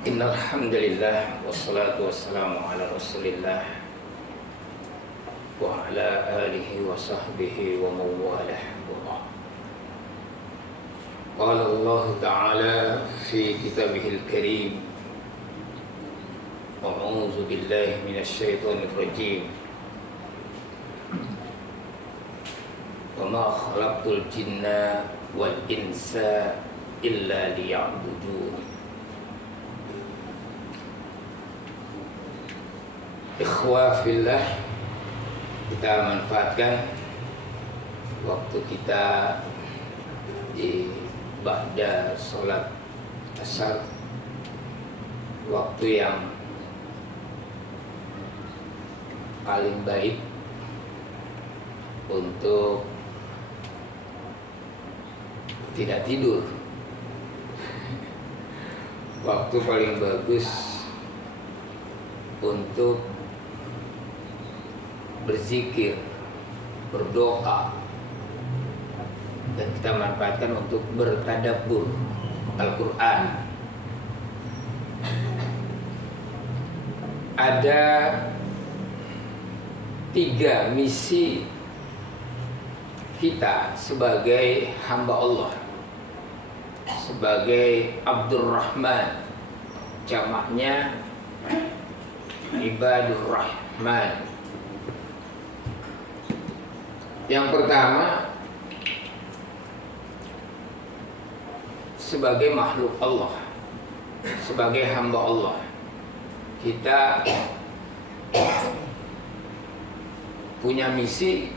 Innal hamdalillah wassalatu wassalamu ala Rasulillah wa ala alihi wa sahbihi wa mawalah. Qala Allah Ta'ala fi kitabihil karim, a'udzu billahi minasy syaithanir rajim. Wa ma khalaqtul jinna wal insa illa liya'budun. Ikhwah fillah, kita manfaatkan waktu kita di ba'da sholat asar, waktu yang paling baik untuk tidak tidur, waktu paling bagus untuk berzikir, berdoa, dan kita manfaatkan untuk bertadabbur Al-Quran. Ada 3 misi kita sebagai hamba Allah, sebagai Abdurrahman, jamaknya Ibadur Rahman. Yang pertama, sebagai makhluk Allah, sebagai hamba Allah, kita punya misi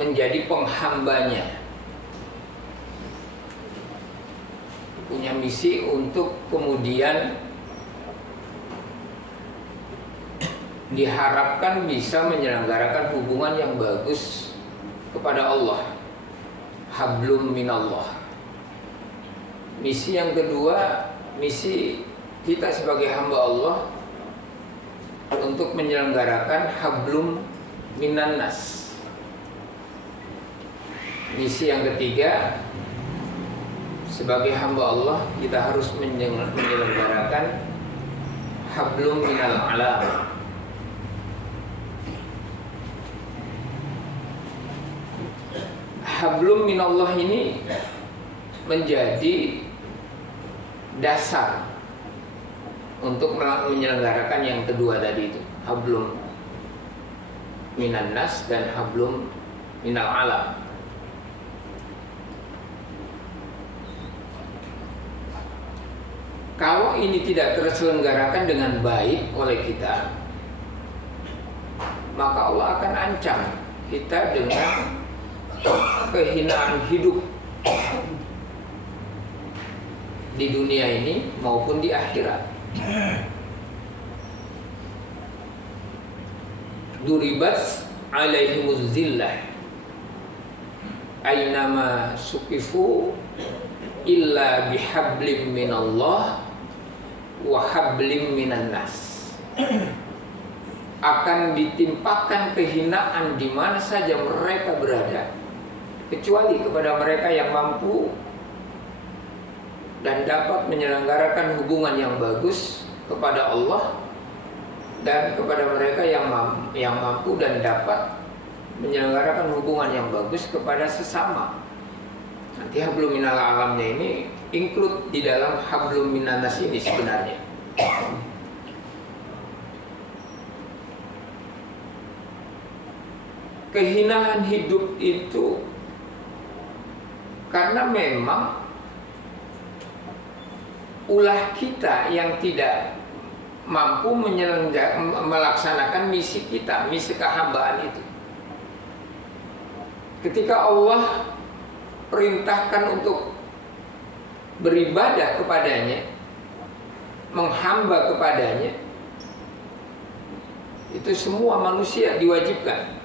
menjadi penghambanya, punya misi untuk kemudian diharapkan bisa menyelenggarakan hubungan yang bagus kepada Allah, hablum minallah. Misi yang kedua, misi kita sebagai hamba Allah untuk menyelenggarakan hablum minannas. Misi yang ketiga, sebagai hamba Allah kita harus menyelenggarakan hablum minal alam. Hablum minallah ini menjadi dasar untuk menyelenggarakan yang kedua tadi itu, hablum minannas dan hablum minal alam. Kalau ini tidak terselenggarakan dengan baik oleh kita, maka Allah akan ancam kita dengan kehinaan hidup di dunia ini maupun di akhirat. Duribat alaihimuz zillah aynama suqifu illa bihablim minallah wa hablim minan nas. Akan ditimpakan kehinaan di mana saja mereka berada, kecuali kepada mereka yang mampu dan dapat menyelenggarakan hubungan yang bagus kepada Allah, dan kepada mereka yang mampu dan dapat menyelenggarakan hubungan yang bagus kepada sesama. Nanti hablum minal alamnya ini include di dalam hablum minannas ini sebenarnya. Kehinaan hidup itu karena memang ulah kita yang tidak mampu melaksanakan misi kita, misi kehambaan itu. Ketika Allah perintahkan untuk beribadah kepadanya, menghamba kepadanya, itu semua manusia diwajibkan.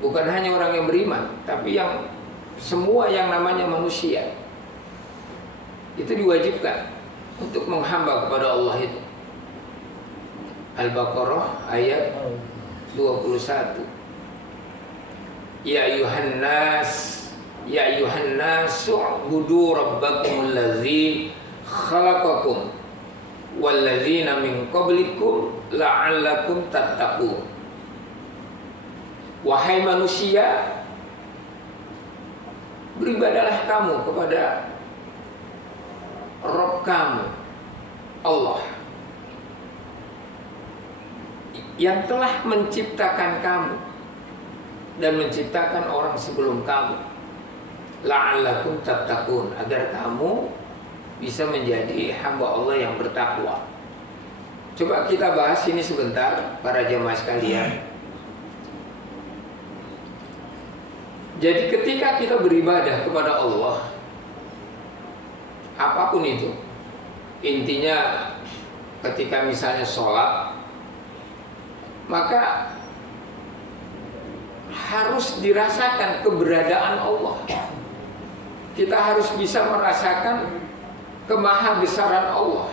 Bukan hanya orang yang beriman, tapi yang semua yang namanya manusia itu diwajibkan untuk menghamba kepada Allah itu. Al-Baqarah ayat 21. Ya ayuhan nas, ya ayuhan nasu ubudu rabbakumul ladzi khalaqakum walladzina min qablikum la'allakum tattaqun. Wahai manusia, beribadalah kamu kepada Rabb kamu, Allah, yang telah menciptakan kamu dan menciptakan orang sebelum kamu, la'allakum tattaqun, agar kamu bisa menjadi hamba Allah yang bertakwa. Coba kita bahas ini sebentar, para jemaah sekalian. Jadi ketika kita beribadah kepada Allah, apapun itu, intinya ketika misalnya sholat, maka harus dirasakan keberadaan Allah. Kita harus bisa merasakan kemahabesaran Allah.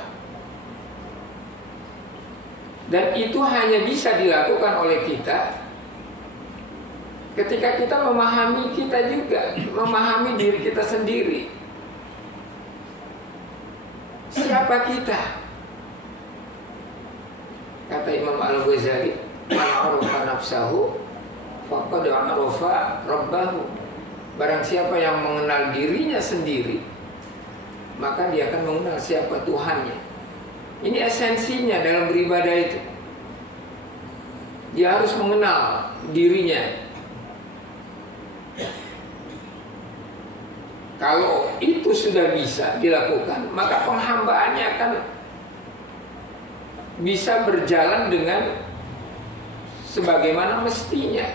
Dan itu hanya bisa dilakukan oleh kita ketika kita memahami kita juga, memahami diri kita sendiri. Siapa kita? Kata Imam Al-Ghazali, man arafa nafsahu faqad arafa rabbahu. Barang siapa yang mengenal dirinya sendiri, maka dia akan mengenal siapa Tuhannya. Ini esensinya dalam beribadah itu. Dia harus mengenal dirinya. Kalau itu sudah bisa dilakukan, maka penghambaannya akan bisa berjalan dengan sebagaimana mestinya.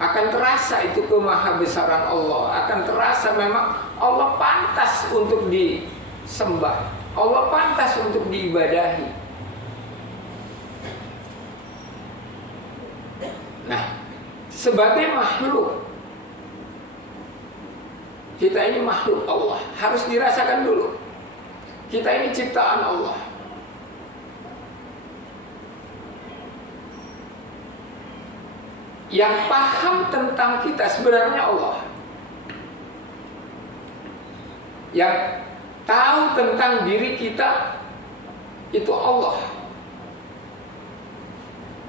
Akan terasa itu kemahabesaran Allah, akan terasa memang Allah pantas untuk disembah, Allah pantas untuk diibadahi. Nah, sebagai makhluk, kita ini makhluk Allah, harus dirasakan dulu. Kita ini ciptaan Allah. Yang paham tentang kita sebenarnya Allah. Yang tahu tentang diri kita itu Allah.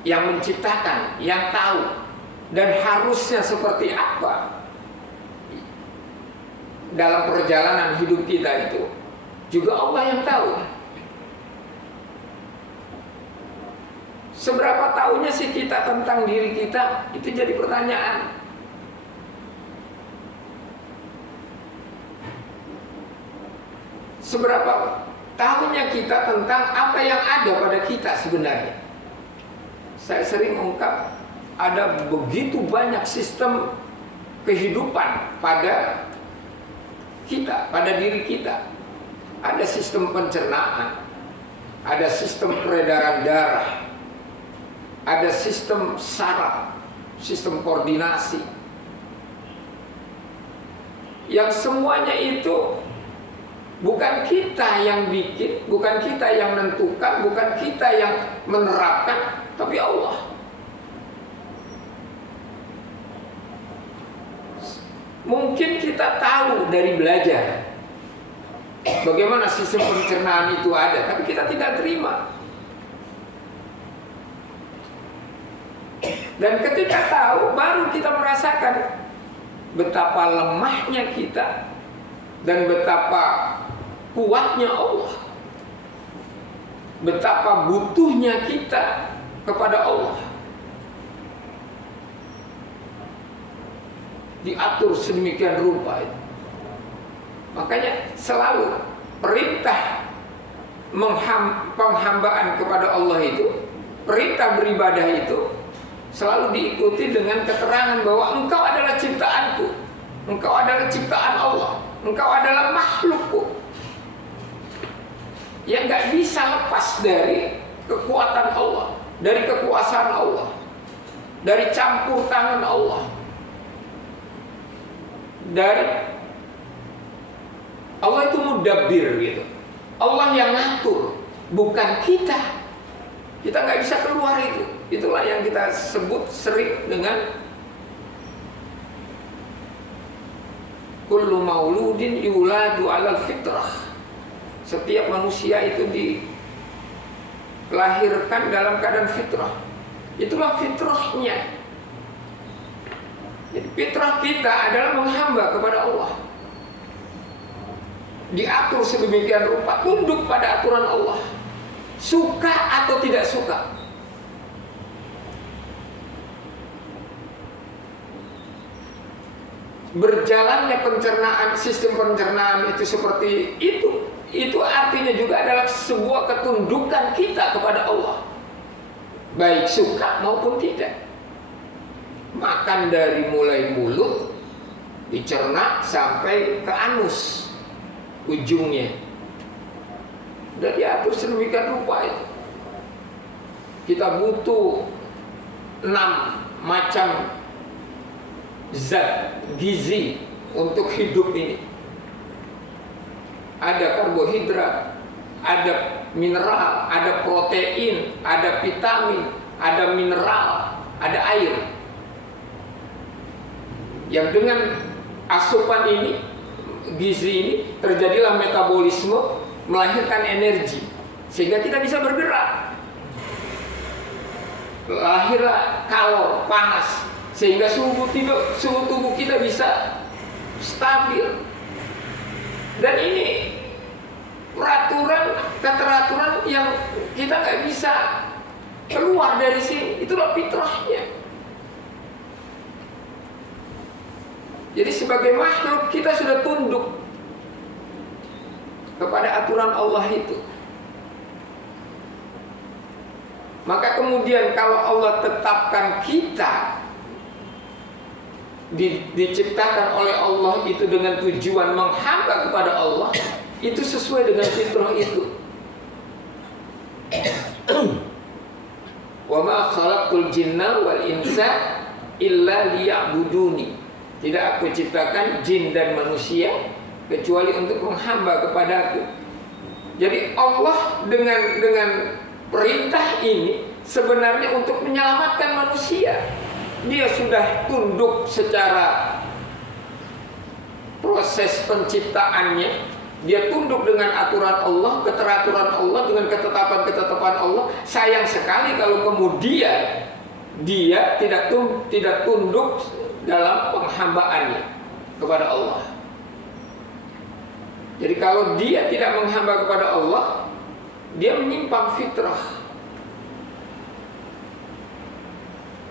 Yang menciptakan, yang tahu, dan harusnya seperti apa dalam perjalanan hidup kita itu juga Allah yang tahu. Seberapa tahunya sih kita tentang diri kita? Itu jadi pertanyaan. Seberapa tahunya kita tentang apa yang ada pada kita sebenarnya? Saya sering ungkap, ada begitu banyak sistem kehidupan pada kita, pada diri kita. Ada sistem pencernaan, ada sistem peredaran darah, ada sistem saraf, sistem koordinasi, yang semuanya itu bukan kita yang bikin, bukan kita yang menentukan, bukan kita yang menerapkan, tapi Allah. Mungkin kita tahu dari belajar bagaimana sistem pencernaan itu ada, tapi kita tidak terima. Dan ketika tahu, baru kita merasakan betapa lemahnya kita dan betapa kuatnya Allah, betapa butuhnya kita kepada Allah. Diatur sedemikian rupa itu. Makanya selalu perintah penghambaan kepada Allah itu, perintah beribadah itu selalu diikuti dengan keterangan bahwa engkau adalah ciptaanku, engkau adalah ciptaan Allah, engkau adalah makhlukku yang gak bisa lepas dari kekuatan Allah, dari kekuasaan Allah, dari campur tangan Allah, dari Allah itu mudabbir gitu. Allah yang ngatur, bukan kita. Kita nggak bisa keluar itu. Itulah yang kita sebut sering dengan kullu mauludin yuladu 'alal fitrah. Setiap manusia itu dilahirkan dalam keadaan fitrah. Itulah fitrahnya. Jadi fitrah kita adalah menghamba kepada Allah. Diatur sedemikian rupa, tunduk pada aturan Allah, suka atau tidak suka. Berjalannya pencernaan, sistem pencernaan itu seperti itu artinya juga adalah sebuah ketundukan kita kepada Allah, baik suka maupun tidak. Makan dari mulai mulut dicerna sampai ke anus ujungnya, udah diatur sedemikian rupa itu. Kita butuh 6 macam zat gizi untuk hidup ini. Ada karbohidrat, ada mineral, ada protein, ada vitamin, ada mineral, ada air. Yang dengan asupan ini, gizi ini, terjadilah metabolisme, melahirkan energi, sehingga kita bisa bergerak. Lahirlah kalor, panas, sehingga suhu tubuh kita bisa stabil. Dan ini keteraturan yang kita nggak bisa keluar dari sini. Itulah fitrahnya. Jadi sebagai makhluk kita sudah tunduk kepada aturan Allah itu. Maka kemudian kalau Allah tetapkan kita diciptakan oleh Allah itu dengan tujuan menghamba kepada Allah, itu sesuai dengan fitrah itu. Wa ma khalaqtul jinna wal insa illa liya'buduni. Tidak aku ciptakan jin dan manusia kecuali untuk menghamba kepadaku. Jadi Allah dengan perintah ini sebenarnya untuk menyelamatkan manusia. Dia sudah tunduk secara proses penciptaannya. Dia tunduk dengan aturan Allah, keteraturan Allah, dengan ketetapan-ketetapan Allah. Sayang sekali kalau kemudian dia tidak tunduk dalam penghambaannya kepada Allah. Jadi kalau dia tidak menghamba kepada Allah, dia menyimpang fitrah.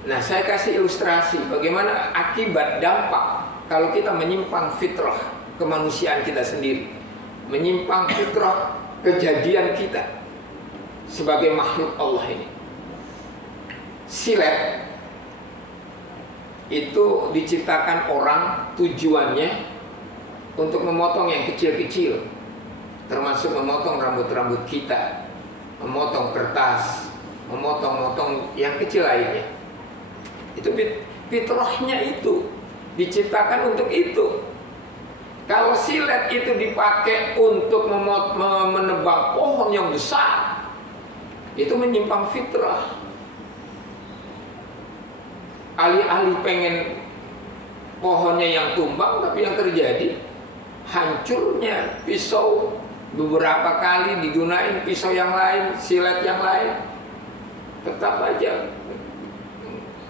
Nah, saya kasih ilustrasi bagaimana akibat dampak kalau kita menyimpang fitrah kemanusiaan kita sendiri, menyimpang fitrah kejadian kita sebagai makhluk Allah ini. Silet itu diciptakan orang tujuannya untuk memotong yang kecil-kecil, termasuk memotong rambut-rambut kita, memotong kertas, memotong-motong yang kecil lainnya. Itu fitrahnya itu diciptakan untuk itu. Kalau silet itu dipakai untuk menebang pohon yang besar, itu menyimpang fitrah. Alih-alih pengen pohonnya yang tumbang, tapi yang terjadi hancurnya pisau. Beberapa kali digunain pisau yang lain, silet yang lain, tetap aja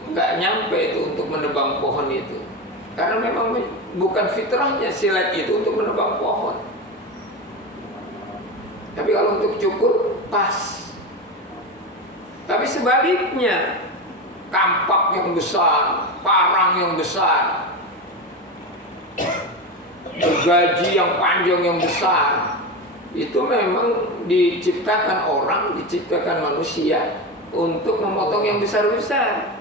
nggak nyampe itu untuk menebang pohon itu. Karena memang bukan fitrahnya silet itu untuk menebang pohon. Tapi kalau untuk cukur pas. Tapi sebaliknya, kampak yang besar, parang yang besar, gergaji yang panjang yang besar, itu memang diciptakan orang, diciptakan manusia untuk memotong yang besar-besar.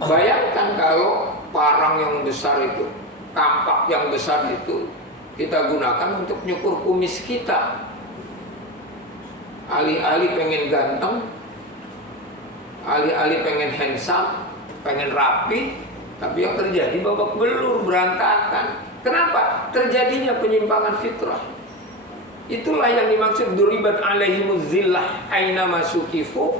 Bayangkan kalau parang yang besar itu, kampak yang besar itu kita gunakan untuk nyukur kumis kita. Alih-alih pengen ganteng, alih-alih pengen handsome, pengen rapi, tapi yang terjadi babak belur, berantakan. Kenapa? Terjadinya penyimpangan fitrah. Itulah yang dimaksud duribat alaihimuz zillah aina masukifu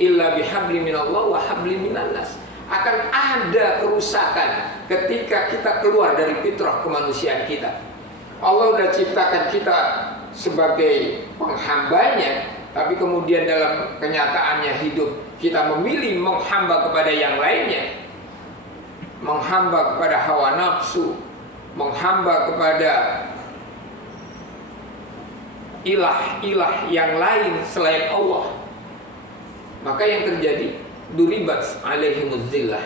illa bihabli minallah wa habli minannas. akan ada kerusakan ketika kita keluar dari fitrah kemanusiaan kita. Allah sudah ciptakan kita sebagai penghambanya, tapi kemudian dalam kenyataannya hidup kita memilih menghamba kepada yang lainnya, menghamba kepada hawa nafsu, menghamba kepada ilah-ilah yang lain selain Allah. Maka yang terjadi, duribat alaihimuz zillah,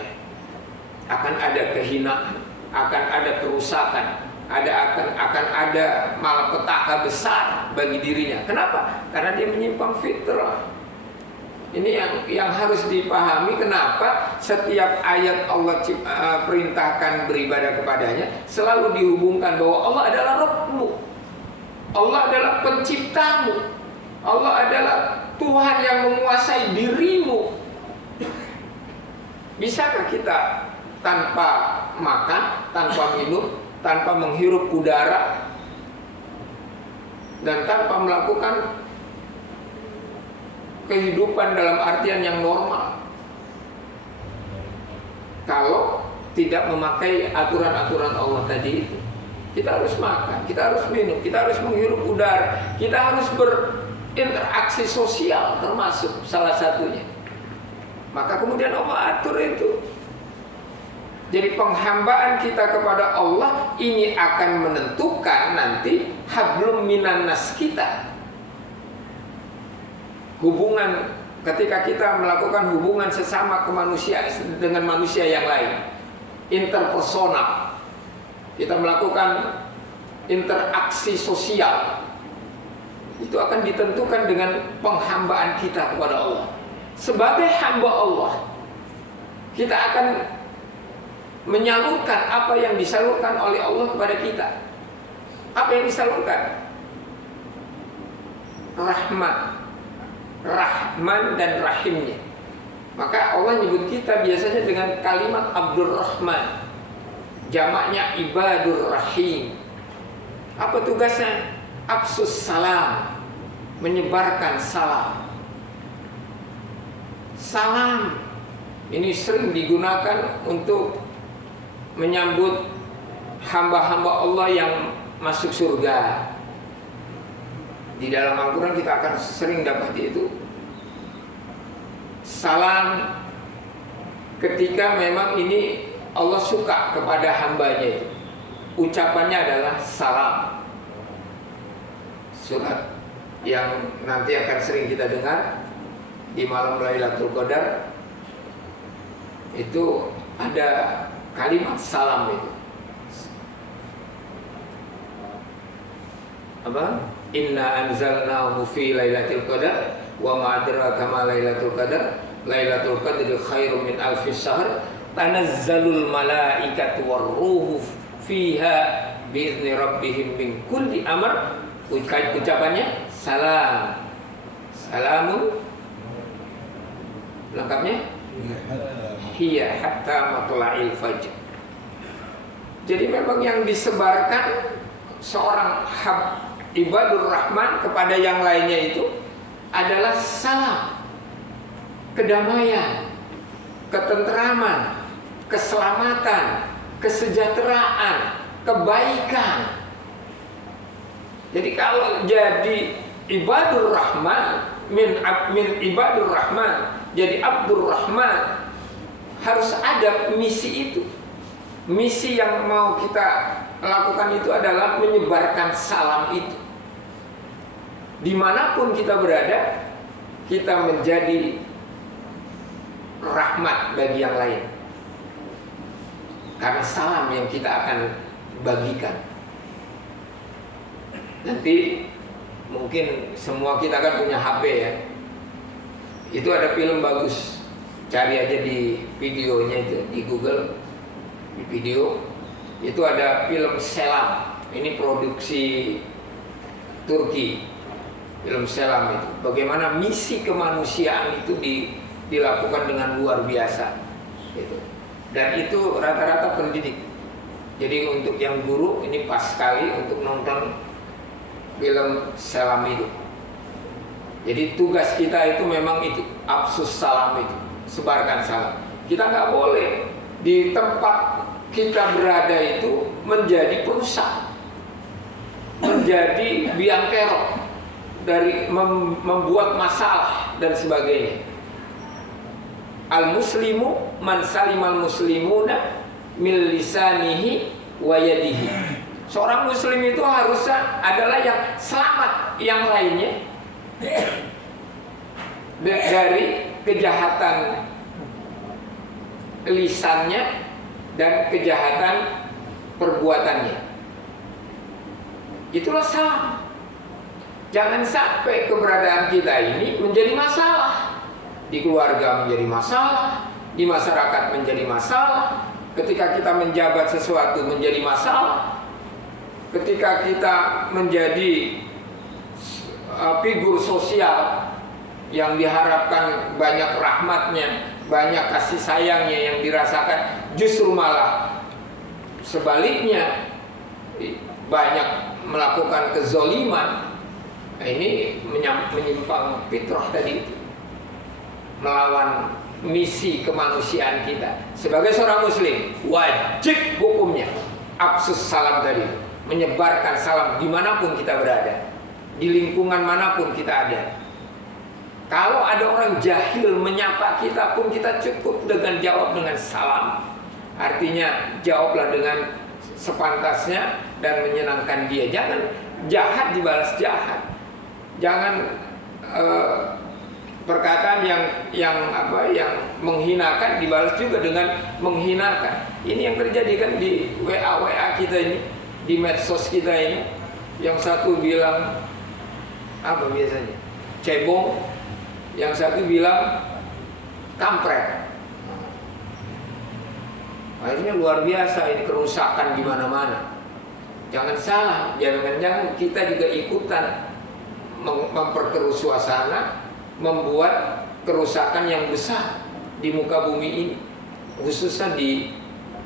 akan ada kehinaan, akan ada kerusakan, akan ada malapetaka besar bagi dirinya. Kenapa? Karena dia menyimpang fitrah. Ini yang harus dipahami, kenapa setiap ayat Allah perintahkan beribadah kepadanya selalu dihubungkan bahwa Allah adalah Rabbmu, Allah adalah penciptamu, Allah adalah Tuhan yang menguasai dirimu. Bisakah kita tanpa makan, tanpa minum, tanpa menghirup udara, dan tanpa melakukan kehidupan dalam artian yang normal, kalau tidak memakai aturan-aturan Allah tadi itu? Kita harus makan, kita harus minum, kita harus menghirup udara, kita harus berinteraksi sosial, termasuk salah satunya. Maka kemudian Allah atur itu. Jadi penghambaan kita kepada Allah ini akan menentukan nanti hablum minan nas kita. Hubungan ketika kita melakukan hubungan sesama kemanusiaan dengan manusia yang lain, interpersonal, kita melakukan interaksi sosial, itu akan ditentukan dengan penghambaan kita kepada Allah. Sebagai hamba Allah, kita akan menyalurkan apa yang disalurkan oleh Allah kepada kita. Apa yang disalurkan? Rahmat, Rahman dan Rahimnya. Maka Allah nyebut kita biasanya dengan kalimat Abdur Rahman, jamaknya Ibadur Rahim. Apa tugasnya? Absus salam, menyebarkan salam. Salam ini sering digunakan untuk menyambut hamba-hamba Allah yang masuk surga. Di dalam Al-Quran kita akan sering dapat itu. Salam ketika memang ini Allah suka kepada hambanya itu, ucapannya adalah salam. Surat yang nanti akan sering kita dengar di malam Lailatul Qadar itu ada kalimat salam itu. Apa? Inna anzalnahu fi lailatul qadar wa ma adraka ma lailatul qadar. Lailatul qadri khairum min alfi syahr. Tanazzalul malaikatu warruhu fiha biizni rabbihim min kulli amr. Ucapannya salam. Salamun, lengkapnya hiya hatta matla'il fajr. Jadi memang yang disebarkan seorang Ibadur Rahman kepada yang lainnya itu adalah salam, kedamaian, ketenteraman, keselamatan, kesejahteraan, kebaikan. Jadi kalau jadi Ibadur Rahman, min Ibadur Rahman jadi Abdur Rahman, harus ada misi itu. Misi yang mau kita lakukan itu adalah menyebarkan salam itu. Dimanapun kita berada, kita menjadi rahmat bagi yang lain, karena salam yang kita akan bagikan. Nanti mungkin semua kita kan punya HP ya. Itu ada film bagus, cari aja di videonya itu di Google, di video itu ada film Selam. Ini produksi Turki. Film Selam itu bagaimana misi kemanusiaan itu dilakukan dengan luar biasa gitu. Dan itu rata-rata pendidik. Jadi untuk yang guru ini pas sekali untuk nonton film Selam itu. Jadi tugas kita itu memang itu absus salam itu, sebarkan salam. Kita nggak boleh di tempat kita berada itu menjadi perusak, menjadi biang kerok dari membuat masalah dan sebagainya. Al-muslimu man salimal muslimuna min lisanihi wa yadihi. Seorang muslim itu harusnya adalah yang selamat yang lainnya dari kejahatan lisannya dan kejahatan perbuatannya. Itulah salam. Jangan sampai keberadaan kita ini menjadi masalah. Di keluarga menjadi masalah, di masyarakat menjadi masalah, ketika kita menjabat sesuatu menjadi masalah, ketika kita menjadi figur sosial yang diharapkan banyak rahmatnya, banyak kasih sayangnya yang dirasakan, justru malah sebaliknya banyak melakukan kezoliman. Nah, ini menyimpang fitrah tadi itu, melawan misi kemanusiaan kita. Sebagai seorang muslim, wajib hukumnya afsus salam tadi, menyebarkan salam dimanapun kita berada, di lingkungan manapun kita ada. Kalau ada orang jahil menyapa kita pun, kita cukup dengan jawab dengan salam. Artinya jawablah dengan sepantasnya dan menyenangkan dia. Jangan jahat dibalas jahat. Jangan perkataan yang menghinakan dibalas juga dengan menghinakan. Ini yang terjadi kan di WA kita ini, di medsos kita ini. Yang satu bilang apa biasanya? Cebong. Yang satu bilang kampret. Akhirnya luar biasa ini kerusakan di mana-mana. Jangan salah, jangan kita juga ikutan memperkeruh suasana, membuat kerusakan yang besar di muka bumi ini, khususnya di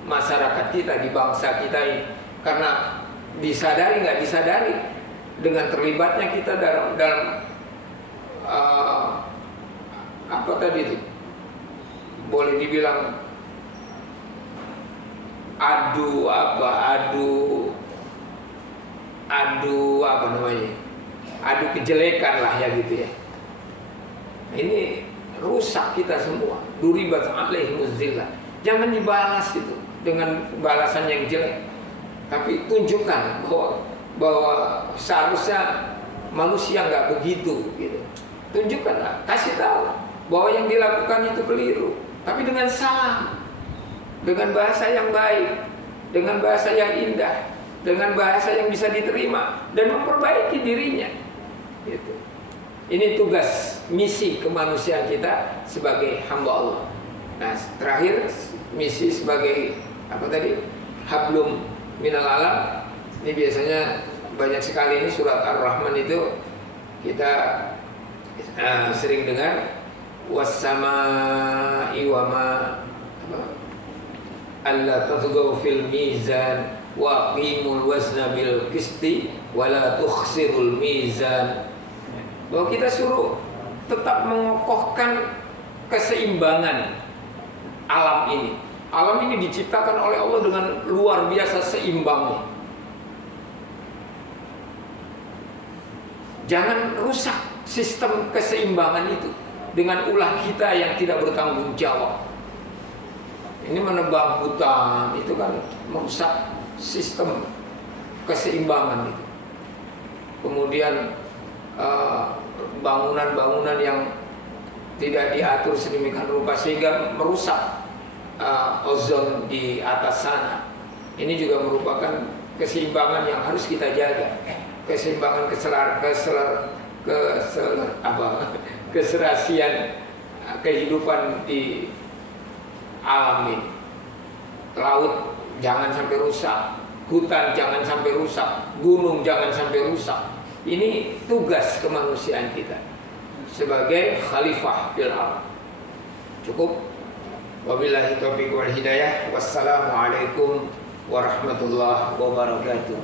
masyarakat kita, di bangsa kita ini. Karena disadari nggak disadari, dengan terlibatnya kita dalam apa tadi itu, boleh dibilang adu kejelekan lah ya gitu ya. Ini rusak kita semua. Duribat alaihimuz zillah. Jangan dibalas itu dengan balasan yang jelek, tapi tunjukkan bahwa seharusnya manusia nggak begitu gitu. Tunjukkanlah, kasih tahu bahwa yang dilakukan itu keliru, tapi dengan salam, dengan bahasa yang baik, dengan bahasa yang indah, dengan bahasa yang bisa diterima dan memperbaiki dirinya. Gitu. Ini tugas misi kemanusiaan kita sebagai hamba Allah. Nah, terakhir misi sebagai apa tadi? Hablum minal alam. Ini biasanya banyak sekali, ini surat Ar-Rahman itu kita sering dengar. Was-samaa'i wa ma alla tatghaw fil mizan wa qimul wazna bil qisti wa la tukhsirul mizan. Bahwa kita suruh tetap mengokohkan keseimbangan alam ini. Alam ini diciptakan oleh Allah dengan luar biasa seimbangnya. Jangan rusak sistem keseimbangan itu dengan ulah kita yang tidak bertanggung jawab. Ini menebang hutan, itu kan merusak sistem keseimbangan itu. Kemudian bangunan-bangunan yang tidak diatur sedemikian rupa sehingga merusak ozon di atas sana. Ini juga merupakan keseimbangan yang harus kita jaga. Keseimbangan keserasian kehidupan di alam ini. Laut jangan sampai rusak, hutan jangan sampai rusak, gunung jangan sampai rusak. Ini tugas kemanusiaan kita sebagai khalifah fil ardh. Cukup. Wabillahi taufiq wal hidayah. Wassalamualaikum warahmatullahi wabarakatuh.